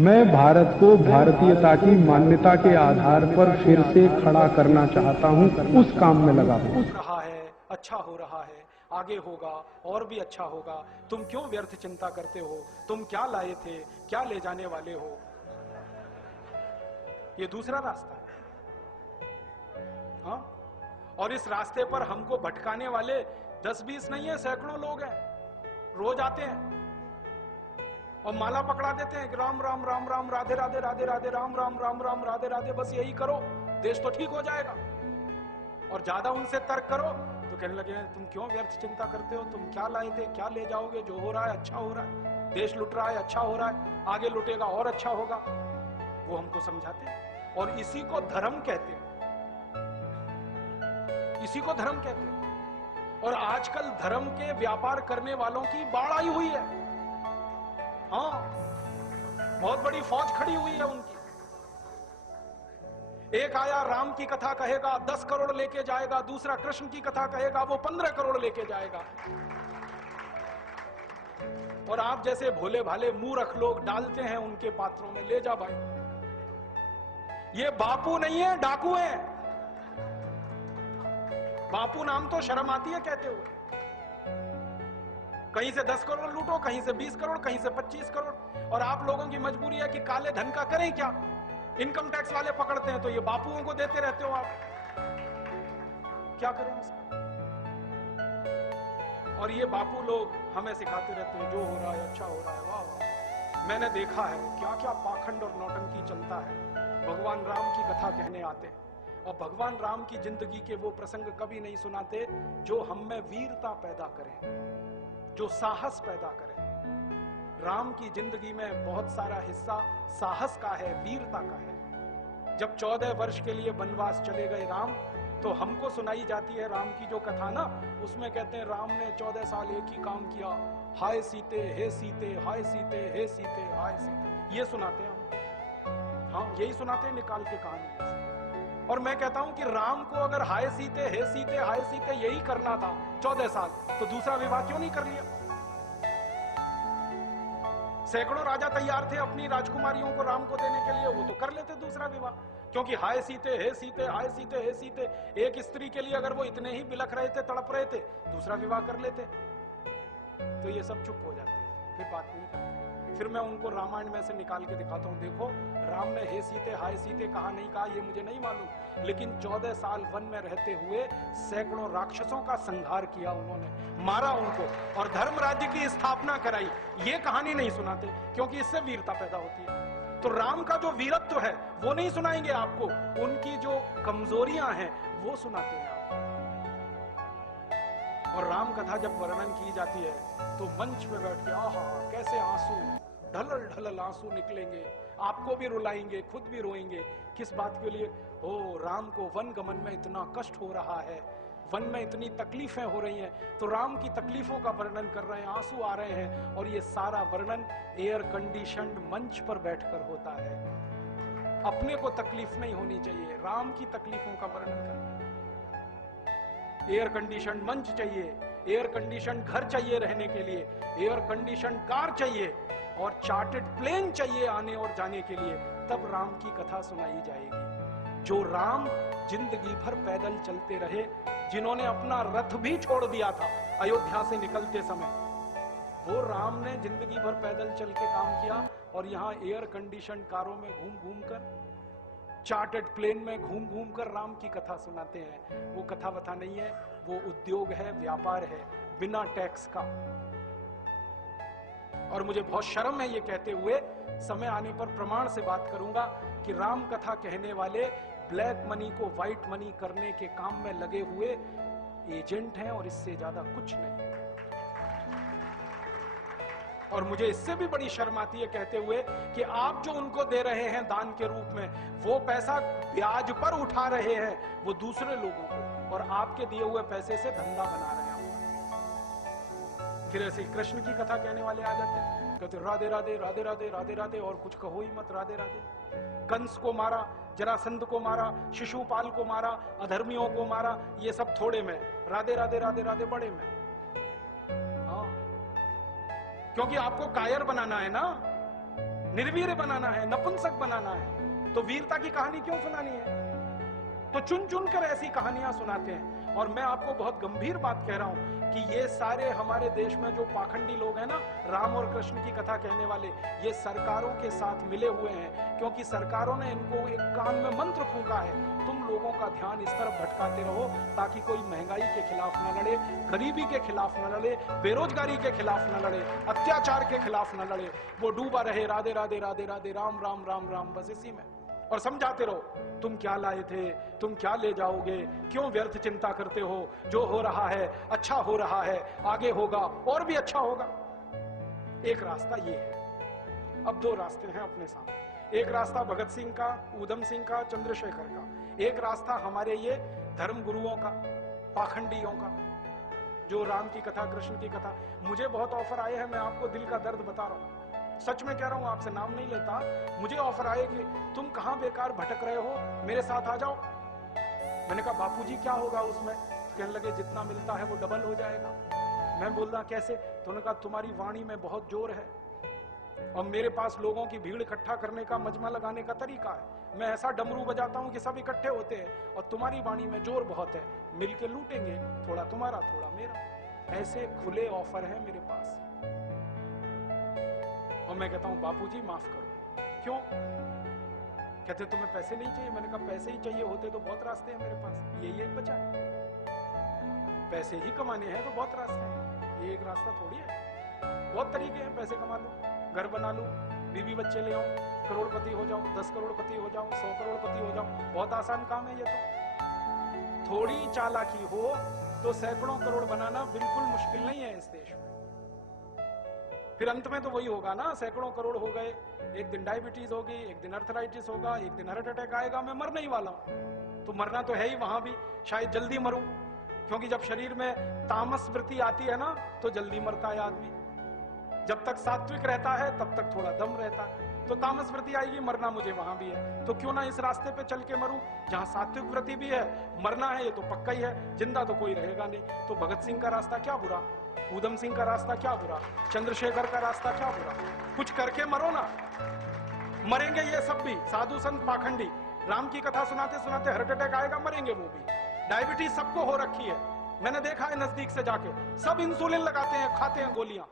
मैं भारत को भारतीयता की मान्यता के आधार पर फिर से खड़ा करना चाहता हूं, उस काम में लगा हूं। रहा है, अच्छा हो रहा है, आगे होगा और भी अच्छा होगा। तुम क्यों व्यर्थ चिंता करते हो? तुम क्या लाए थे, क्या ले जाने वाले हो? ये दूसरा रास्ता है। हाँ? और इस रास्ते पर हमको भटकाने वाले 10-20 नहीं है, सैकड़ों लोग हैं। रोज आते हैं और माला पकड़ा देते हैं कि राम राम राम राम, राधे राधे राधे राधे, राम राम राम राम, राधे राधे, बस यही करो, देश तो ठीक हो जाएगा। और ज्यादा उनसे तर्क करो तो कहने लगे तुम क्यों व्यर्थ चिंता करते हो? तुम क्या लाए थे, क्या ले जाओगे? जो हो रहा है अच्छा हो रहा है, देश लुट रहा है, अच्छा हो रहा है, आगे लुटेगा और अच्छा होगा। वो हमको समझाते हैं और इसी को धर्म कहते हैं, इसी को धर्म कहते हैं। और आजकल धर्म के व्यापार करने वालों की बाढ़ आई हुई है। हाँ, बहुत बड़ी फौज खड़ी हुई है उनकी। एक आया राम की कथा कहेगा 10 करोड़ लेके जाएगा, दूसरा कृष्ण की कथा कहेगा वो 15 करोड़ लेके जाएगा। और आप जैसे भोले भाले मूर्ख लोग डालते हैं उनके पात्रों में, ले जा भाई। ये बापू नहीं है, डाकू है। बापू नाम तो शर्म आती है कहते हुए। कहीं से 10 करोड़ लूटो, कहीं से 20 करोड़, कहीं से 25 करोड़। और आप लोगों की मजबूरी है कि काले धन का करें क्या? इनकम टैक्स वाले पकड़ते हैं तो ये बापुओं को देते रहते हो आप, क्या करें इसका? और ये बापू लोग हमें सिखाते रहते हैं जो हो रहा है अच्छा हो रहा है, वाह वाह। मैंने देखा है क्या क्या पाखंड और नौटंकी चलता है। भगवान राम की कथा कहने आते हैं और भगवान राम की जिंदगी के वो प्रसंग कभी नहीं सुनाते जो हम में वीरता पैदा करें, जो साहस पैदा करें। राम की जिंदगी में बहुत सारा हिस्सा साहस का है, वीरता का है। जब 14 वर्ष के लिए वनवास चले गए राम, तो हमको सुनाई जाती है राम की जो कथा ना, उसमें कहते हैं राम ने 14 साल एक ही काम किया, हाय सीते हे सीते, हाय सीते हे सीते, हाय सीते, ये सुनाते हैं हम। हाँ, यही सुनाते हैं निकाल के कहानी में। और मैं कहता हूं कि राम को अगर हाय सीते हे सीते हाय सीते यही करना था 14 साल, तो दूसरा विवाह क्यों नहीं कर लिया? सैकड़ों राजा तैयार थे अपनी राजकुमारियों को राम को देने के लिए, वो तो कर लेते दूसरा विवाह। क्योंकि हाय सीते हे सीते, हाय सीते हे सीते, एक स्त्री के लिए अगर वो इतने ही बिलख रहे थे, तड़प रहे थे, दूसरा विवाह कर लेते। तो ये सब चुप हो जाते, फिर बात नहीं करते। फिर मैं उनको रामायण में से निकाल के दिखाता हूं, देखो राम ने हे सीते हाय सीते कहा नहीं कहा ये मुझे नहीं मालूम, लेकिन 14 साल वन में रहते हुए सैकड़ों राक्षसों का संहार किया उन्होंने, मारा उनको और धर्म राज्य की स्थापना कराई। ये कहानी नहीं सुनाते क्योंकि इससे वीरता पैदा होती है। तो राम का जो वीरत्व है वो नहीं सुनाएंगे आपको, उनकी जो कमजोरियां हैं वो सुनाते हैं आपको। और राम कथा जब वर्णन की जाती है तो मंच पे बैठ के आहा कैसे आंसू, ढलल ढलल आंसू निकलेंगे, आपको भी रुलाएंगे, खुद भी रोएंगे। किस बात के लिए? ओ राम को वन गमन में इतना कष्ट हो रहा है, वन में इतनी तकलीफें हो रही हैं, तो राम की तकलीफों का वर्णन कर रहे हैं, आंसू आ रहे हैं। और ये सारा वर्णन एयर कंडीशनड मंच पर बैठकर होता है। अपने को तकलीफ नहीं होनी चाहिए, राम की तकलीफों का वर्णन करना। एयर कंडीशन मंच चाहिए, एयर कंडीशन घर चाहिए रहने के लिए, एयर कंडीशन कार चाहिए और चार्टर्ड प्लेन चाहिए आने और जाने के लिए, तब राम की कथा सुनाई जाएगी। जो राम जिंदगी भर पैदल चलते रहे, जिन्होंने अपना रथ भी छोड़ दिया था अयोध्या से निकलते समय, वो राम ने जिंदगी भर पैदल चल के काम किया और यहाँ एयर कंडीशन कारों में घूम घूम कर, चार्टर्ड प्लेन में घूम घूम कर राम की कथा सुनाते हैं। वो कथा वथा नहीं है, वो उद्योग है, व्यापार है, बिना टैक्स का। और मुझे बहुत शर्म है ये कहते हुए, समय आने पर प्रमाण से बात करूंगा कि राम कथा कहने वाले ब्लैक मनी को व्हाइट मनी करने के काम में लगे हुए एजेंट हैं और इससे ज्यादा कुछ नहीं। और मुझे इससे भी बड़ी शर्म आती है कहते हुए कि आप जो उनको दे रहे हैं दान के रूप में, वो पैसा ब्याज पर उठा रहे हैं वो दूसरे लोगों को, और आपके दिए हुए पैसे से धंधा बना रहे हैं। फिर ऐसे कृष्ण की कथा कहने वाले आ जाते हैं, कहते राधे राधे राधे राधे राधे राधे और कुछ कहो ही मत, राधे राधे। कंस को मारा, जरासंध को मारा, शिशुपाल को मारा, अधर्मियों को मारा, ये सब थोड़े में, राधे राधे राधे राधे बड़े में। हाँ, क्योंकि आपको कायर बनाना है ना, निर्वीर्य बनाना है, नपुंसक बनाना है, तो वीरता की कहानी क्यों सुनानी है? तो चुन चुन कर ऐसी कहानियां सुनाते हैं। और मैं आपको बहुत गंभीर बात कह रहा हूं कि ये सारे हमारे देश में जो पाखंडी लोग हैं ना, राम और कृष्ण की कथा कहने वाले, ये सरकारों के साथ मिले हुए हैं, क्योंकि सरकारों ने इनको एक कान में मंत्र फूंका है, तुम लोगों का ध्यान इस तरफ भटकाते रहो ताकि कोई महंगाई के खिलाफ न लड़े, गरीबी के खिलाफ न लड़े, बेरोजगारी के खिलाफ न लड़े, अत्याचार के खिलाफ न लड़े, वो डूबा रहे राधे राधे राधे राधे राम राम राम राम, बस इसी में। और समझाते रहो तुम क्या लाए थे, तुम क्या ले जाओगे, क्यों व्यर्थ चिंता करते हो, जो हो रहा है अच्छा हो रहा है, आगे होगा और भी अच्छा होगा। एक रास्ता ये है। अब दो रास्ते हैं अपने सामने, एक रास्ता भगत सिंह का, ऊधम सिंह का, चंद्रशेखर का, एक रास्ता हमारे ये धर्म गुरुओं का, पाखंडियों का, जो राम की कथा, कृष्ण की कथा। मुझे बहुत ऑफर आए हैं, मैं आपको दिल का दर्द बता रहा हूं, सच में कह रहा हूं, आपसे नाम नहीं लेता। मुझे ऑफर आए कि तुम कहां बेकार भटक रहे हो, मेरे साथ आ जाओ। मैंने कहा बापूजी क्या होगा उसमें? कहने लगे जितना मिलता है वो डबल हो जाएगा। मैं बोल रहा कैसे? तो उन्होंने कहा तुम्हारी वाणी में बहुत जोर है और मेरे पास लोगों की भीड़ इकट्ठा करने का, मजमा लगाने का तरीका है। मैं ऐसा डमरू बजाता हूं कि सब इकट्ठे होते हैं और तुम्हारी वाणी में जोर बहुत है, मिलके लूटेंगे, थोड़ा तुम्हारा थोड़ा मेरा। ऐसे खुले ऑफर है मेरे पास। और मैं कहता हूं बापूजी माफ करो। क्यों? कहते तुम्हें पैसे नहीं चाहिए? मैंने कहा पैसे ही चाहिए होते तो बहुत रास्ते हैं मेरे पास, यही एक बचा है। पैसे ही कमाने हैं तो बहुत रास्ते हैं, ये एक रास्ता थोड़ी है। बहुत तरीके हैं, पैसे कमा लो, घर बना लो, बीवी बच्चे ले आऊं, करोड़पति हो जाऊं, 10 करोड़पति हो जाऊं, 100 करोड़पति हो जाऊं, बहुत आसान काम है ये तो। थोड़ी चालाकी हो तो सैकड़ों करोड़ बनाना बिल्कुल मुश्किल नहीं है इस देश में। फिर अंत में तो वही होगा ना, सैकड़ों करोड़ हो गए, एक दिन डायबिटीज होगी, एक दिन अर्थराइटिस होगा, एक दिन हार्ट अटैक आएगा, मैं मरने ही वाला हूं। तो मरना तो है ही, वहां भी शायद जल्दी मरूं, क्योंकि जब शरीर में तामस वृत्ति आती है ना तो जल्दी मरता है आदमी। जब तक सात्विक रहता है तब तक थोड़ा दम रहता है, तो तामस वृत्ति आएगी, मरना मुझे वहां भी है। तो क्यों ना इस रास्ते पे चल के मरूं जहां सात्विक वृत्ति भी है, मरना है ये तो पक्का ही है, जिंदा तो कोई रहेगा नहीं। तो भगत सिंह का रास्ता क्या बुरा, ऊधम सिंह का रास्ता क्या बुरा, चंद्रशेखर का रास्ता क्या बुरा? कुछ करके मरो ना। मरेंगे ये सब भी, साधु संत पाखंडी, राम की कथा सुनाते सुनाते हार्ट अटैक आएगा, मरेंगे वो भी। डायबिटीज सबको हो रखी है, मैंने देखा है नजदीक से जाके, सब इंसुलिन लगाते हैं, खाते हैं गोलियां।